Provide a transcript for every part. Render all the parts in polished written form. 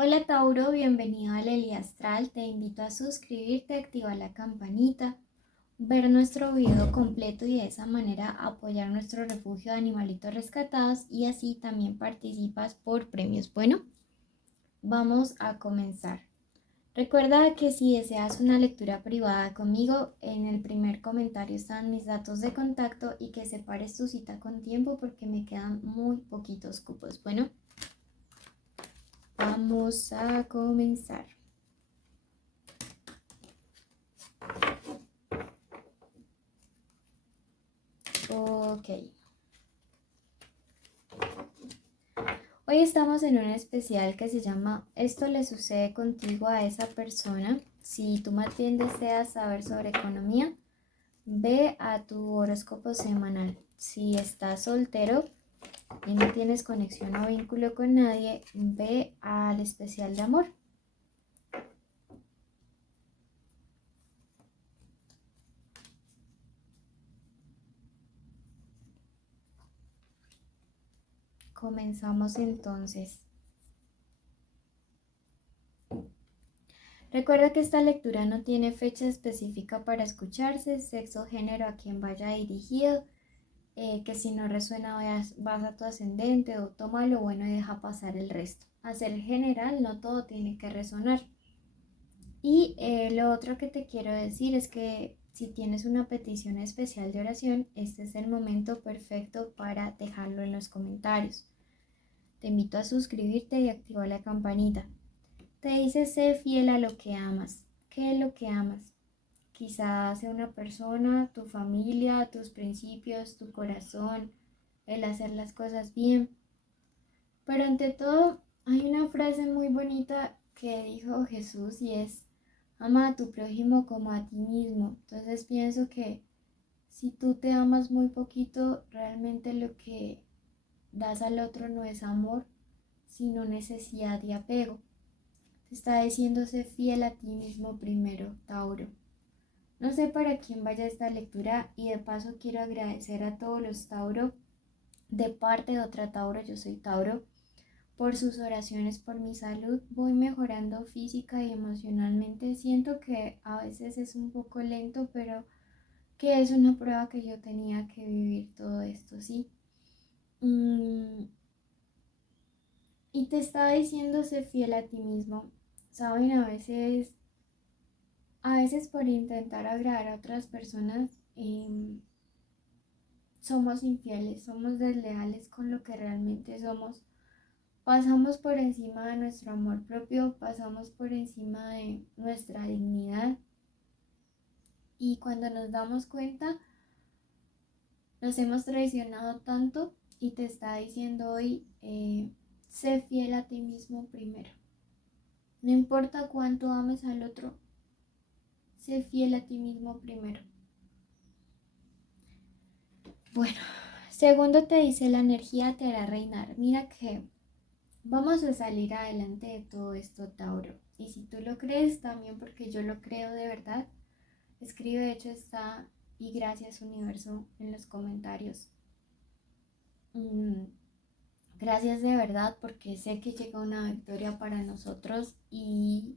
Hola Tauro, bienvenido al Eli Astral. Te invito a suscribirte, activar la campanita, ver nuestro video completo y de esa manera apoyar nuestro refugio de animalitos rescatados y así también participas por premios. Bueno, vamos a comenzar. Recuerda que si deseas una lectura privada conmigo, en el primer comentario están mis datos de contacto y que separes tu cita con tiempo porque me quedan muy poquitos cupos. Bueno, vamos a comenzar. Ok. Hoy estamos en un especial que se llama Esto le sucede contigo a esa persona. Si tú más bien deseas saber sobre economía, ve a tu horóscopo semanal. Si estás soltero y no tienes conexión o vínculo con nadie, ve al especial de amor. Comenzamos entonces. Recuerda que esta lectura no tiene fecha específica para escucharse, sexo, género a quien vaya dirigido, que si no resuena vas a tu ascendente o toma lo bueno y deja pasar el resto. A ser general, no todo tiene que resonar. Y lo otro que te quiero decir es que si tienes una petición especial de oración, este es el momento perfecto para dejarlo en los comentarios. Te invito a suscribirte y activar la campanita. Te dice, sé fiel a lo que amas. ¿Qué es lo que amas? Quizás sea una persona, tu familia, tus principios, tu corazón, el hacer las cosas bien. Pero ante todo, hay una frase muy bonita que dijo Jesús y es, ama a tu prójimo como a ti mismo. Entonces pienso que si tú te amas muy poquito, realmente lo que das al otro no es amor, sino necesidad y apego. Te está diciéndose fiel a ti mismo primero, Tauro. No sé para quién vaya esta lectura y de paso quiero agradecer a todos los Tauro, de parte de otra Tauro, yo soy Tauro, por sus oraciones por mi salud. Voy mejorando física y emocionalmente. Siento que a veces es un poco lento, pero que es una prueba que yo tenía que vivir todo esto, ¿sí? Y te está diciendo ser fiel a ti mismo. Saben, a veces por intentar agradar a otras personas, somos infieles, somos desleales con lo que realmente somos. Pasamos por encima de nuestro amor propio, pasamos por encima de nuestra dignidad y cuando nos damos cuenta nos hemos traicionado tanto y te está diciendo hoy, sé fiel a ti mismo primero. No importa cuánto ames al otro, sé fiel a ti mismo primero. Bueno, segundo te dice la energía te hará reinar. Mira que vamos a salir adelante de todo esto, Tauro. Y si tú lo crees, también porque yo lo creo de verdad, escribe hecho está y gracias universo en los comentarios. Gracias de verdad porque sé que llega una victoria para nosotros y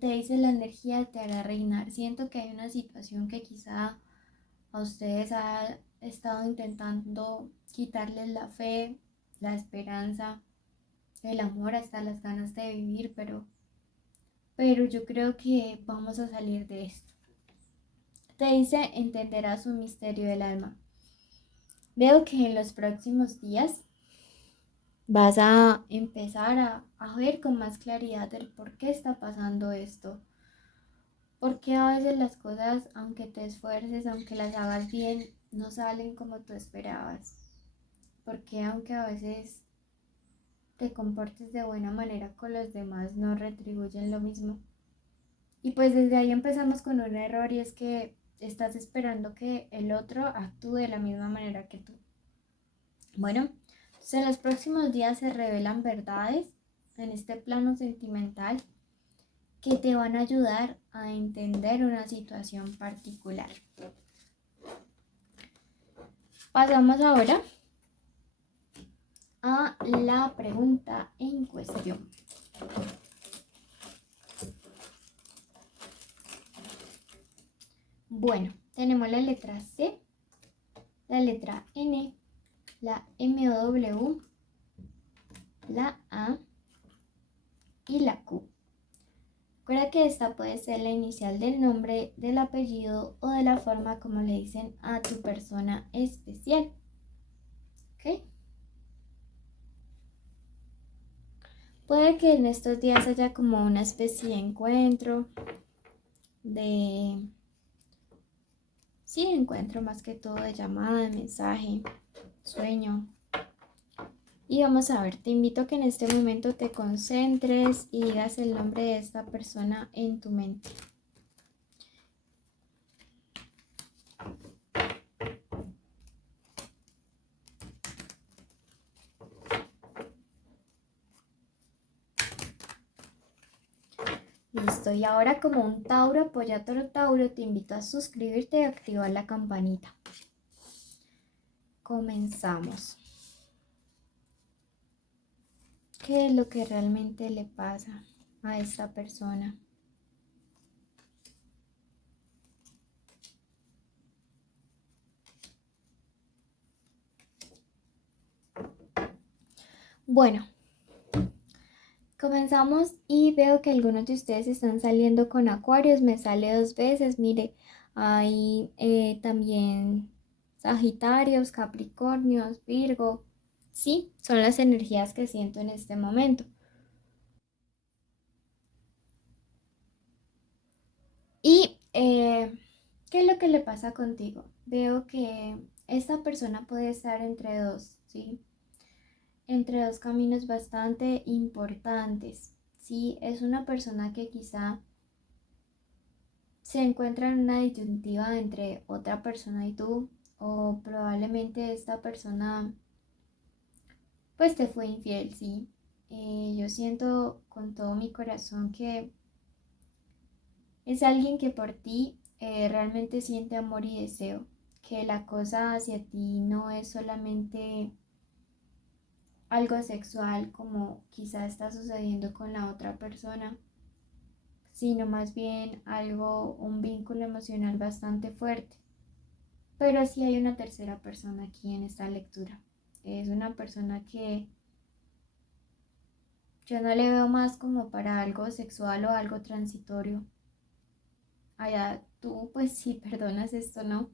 te dice la energía te hará reinar. Siento que hay una situación que quizá a ustedes ha estado intentando quitarles la fe, la esperanza, el amor, hasta las ganas de vivir, pero yo creo que vamos a salir de esto. Te dice, entenderás un misterio del alma. Veo que en los próximos días vas a empezar a ver con más claridad el por qué está pasando esto. Porque a veces las cosas, aunque te esfuerces, aunque las hagas bien, no salen como tú esperabas. Porque aunque a veces te comportes de buena manera con los demás, no retribuyen lo mismo. Y pues desde ahí empezamos con un error y es que estás esperando que el otro actúe de la misma manera que tú. Bueno, entonces en los próximos días se revelan verdades en este plano sentimental que te van a ayudar a entender una situación particular. Pasamos ahora a la pregunta en cuestión. Bueno, tenemos la letra C, la letra N, la M o W, la A y la Q. Recuerda que esta puede ser la inicial del nombre, del apellido o de la forma como le dicen a tu persona especial. ¿Ok? Puede que en estos días haya como una especie de encuentro, encuentro más que todo de llamada, de mensaje, sueño. Y vamos a ver, te invito a que en este momento te concentres y digas el nombre de esta persona en tu mente. Listo, y ahora como un Tauro apoya a otro Tauro, te invito a suscribirte y activar la campanita. Comenzamos. ¿Qué es lo que realmente le pasa a esta persona? Bueno, comenzamos y veo que algunos de ustedes están saliendo con Acuarios. Me sale 2 veces, mire, hay también Sagitarios, Capricornios, Virgo. Sí, son las energías que siento en este momento. Y, ¿qué es lo que le pasa contigo? Veo que esta persona puede estar entre dos, ¿sí? Entre dos caminos bastante importantes, ¿sí? Es una persona que quizá se encuentra en una disyuntiva entre otra persona y tú, o probablemente esta persona pues te fue infiel, ¿sí? Yo siento con todo mi corazón que es alguien que por ti realmente siente amor y deseo, que la cosa hacia ti no es solamente algo sexual como quizá está sucediendo con la otra persona, sino más bien algo, un vínculo emocional bastante fuerte. Pero sí hay una tercera persona aquí en esta lectura. Es una persona que yo no le veo más como para algo sexual o algo transitorio. Allá tú pues sí perdonas esto, ¿no?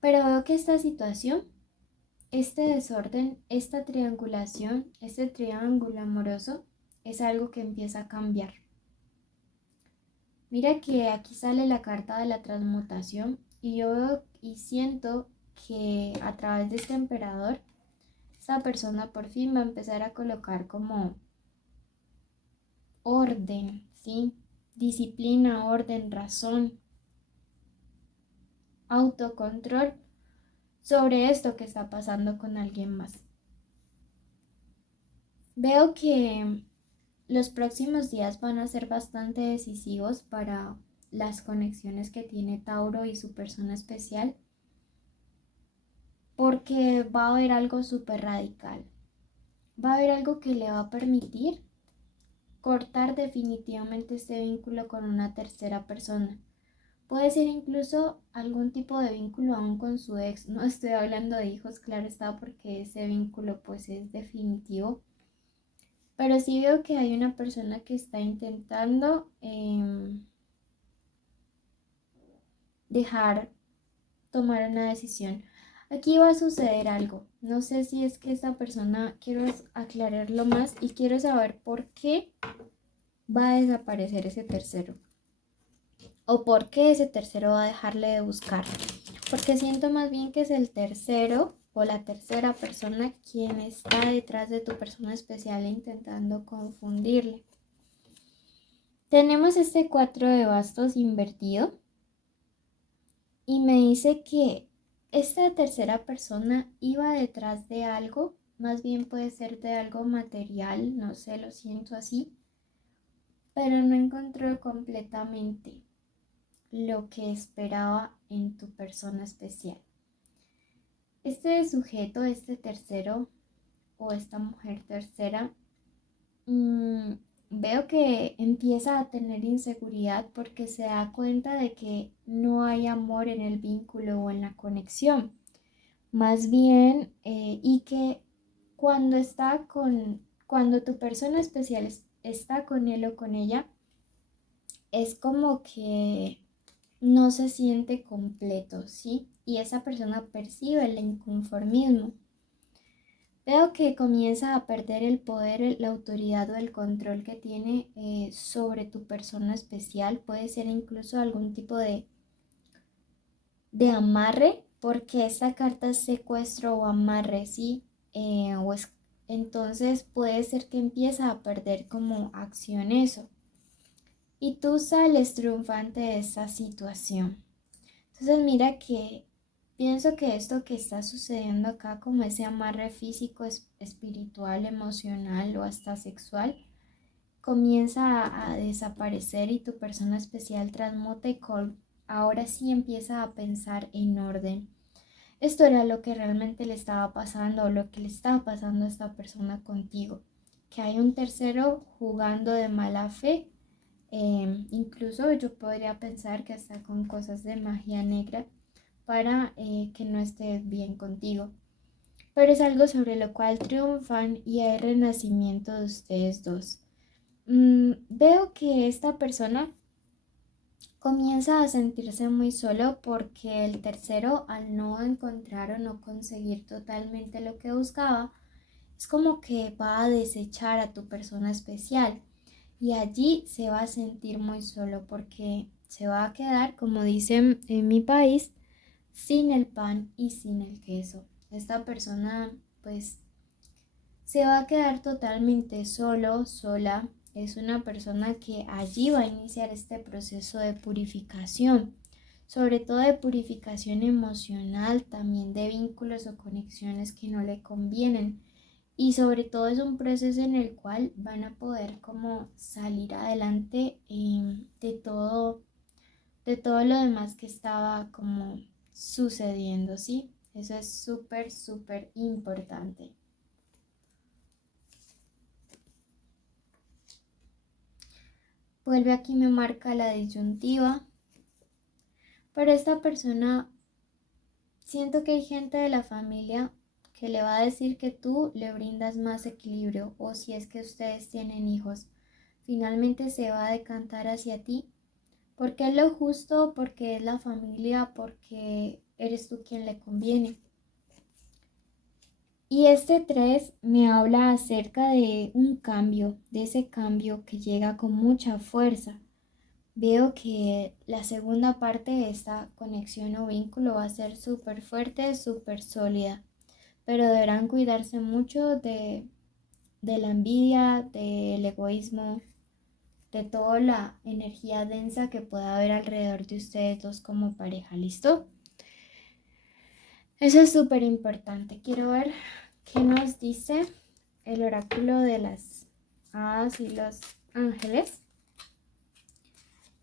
Pero veo que esta situación, este desorden, esta triangulación, este triángulo amoroso es algo que empieza a cambiar. Mira que aquí sale la carta de la transmutación y yo veo y siento que a través de este emperador, esta persona por fin va a empezar a colocar como orden, ¿sí? Disciplina, orden, razón, autocontrol sobre esto que está pasando con alguien más. Veo que los próximos días van a ser bastante decisivos para las conexiones que tiene Tauro y su persona especial, porque va a haber algo súper radical. Va a haber algo que le va a permitir cortar definitivamente este vínculo con una tercera persona. Puede ser incluso algún tipo de vínculo aún con su ex. No estoy hablando de hijos, claro está, porque ese vínculo pues es definitivo. Pero sí veo que hay una persona que está intentando dejar tomar una decisión. Aquí va a suceder algo. No sé si es que esta persona, quiero aclararlo más y quiero saber por qué va a desaparecer ese tercero. O por qué ese tercero va a dejarle de buscar. Porque siento más bien que es el tercero o la tercera persona quien está detrás de tu persona especial intentando confundirle. Tenemos este 4 de bastos invertido y me dice que esta tercera persona iba detrás de algo, más bien puede ser de algo material, no sé, lo siento así, pero no encontró completamente lo que esperaba en tu persona especial. Este sujeto, este tercero o esta mujer tercera, veo que empieza a tener inseguridad porque se da cuenta de que no hay amor en el vínculo o en la conexión. Más bien, y que cuando tu persona especial está con él o con ella, es como que no se siente completo, ¿sí? Y esa persona percibe el inconformismo. Veo que comienza a perder el poder, la autoridad o el control que tiene sobre tu persona especial. Puede ser incluso algún tipo de amarre, porque esta carta es secuestro o amarre, ¿sí? Entonces puede ser que empieza a perder como acción eso. Y tú sales triunfante de esta situación. Entonces mira que pienso que esto que está sucediendo acá, como ese amarre físico, espiritual, emocional o hasta sexual, comienza a desaparecer y tu persona especial transmuta y ahora sí empieza a pensar en orden. Esto era lo que realmente le estaba pasando o lo que le estaba pasando a esta persona contigo. Que hay un tercero jugando de mala fe. Incluso yo podría pensar que hasta con cosas de magia negra para que no estés bien contigo. Pero es algo sobre lo cual triunfan y hay renacimiento de ustedes dos. Veo que esta persona comienza a sentirse muy solo porque el tercero, al no encontrar o no conseguir totalmente lo que buscaba, es como que va a desechar a tu persona especial y allí se va a sentir muy solo porque se va a quedar, como dicen en mi país, sin el pan y sin el queso. Esta persona pues se va a quedar totalmente solo, sola. Es una persona que allí va a iniciar este proceso de purificación, sobre todo de purificación emocional, también de vínculos o conexiones que no le convienen. Y sobre todo es un proceso en el cual van a poder como salir adelante de todo lo demás que estaba como sucediendo, ¿sí? Eso es súper, súper importante. Vuelve aquí, me marca la disyuntiva. Pero esta persona, siento que hay gente de la familia que le va a decir que tú le brindas más equilibrio o si es que ustedes tienen hijos, finalmente se va a decantar hacia ti porque es lo justo, porque es la familia, porque eres tú quien le conviene. Y este 3 me habla acerca de un cambio, de ese cambio que llega con mucha fuerza. Veo que la segunda parte de esta conexión o vínculo va a ser súper fuerte, súper sólida, pero deberán cuidarse mucho de la envidia, del egoísmo, de toda la energía densa que pueda haber alrededor de ustedes dos como pareja. ¿Listo? Eso es súper importante. Quiero ver qué nos dice el oráculo de las hadas y los ángeles.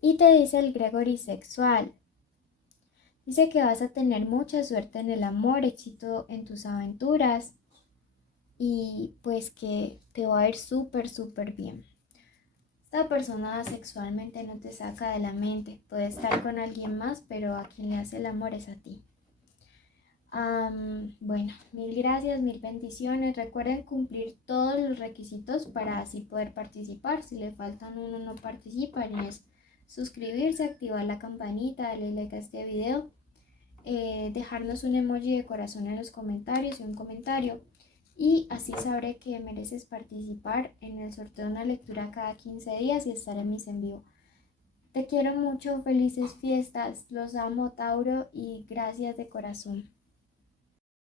Y te dice el Gregory sexual. Dice que vas a tener mucha suerte en el amor, éxito en tus aventuras y pues que te va a ir súper, súper bien. Esta persona sexualmente no te saca de la mente. Puede estar con alguien más, pero a quien le hace el amor es a ti. Bueno, mil gracias, mil bendiciones. Recuerden cumplir todos los requisitos para así poder participar. Si le faltan uno, no participan. Es suscribirse, activar la campanita, darle like a este video, dejarnos un emoji de corazón en los comentarios y un comentario. Y así sabré que mereces participar en el sorteo de una lectura cada 15 días y estar en mis en vivo. Te quiero mucho, felices fiestas, los amo, Tauro, y gracias de corazón.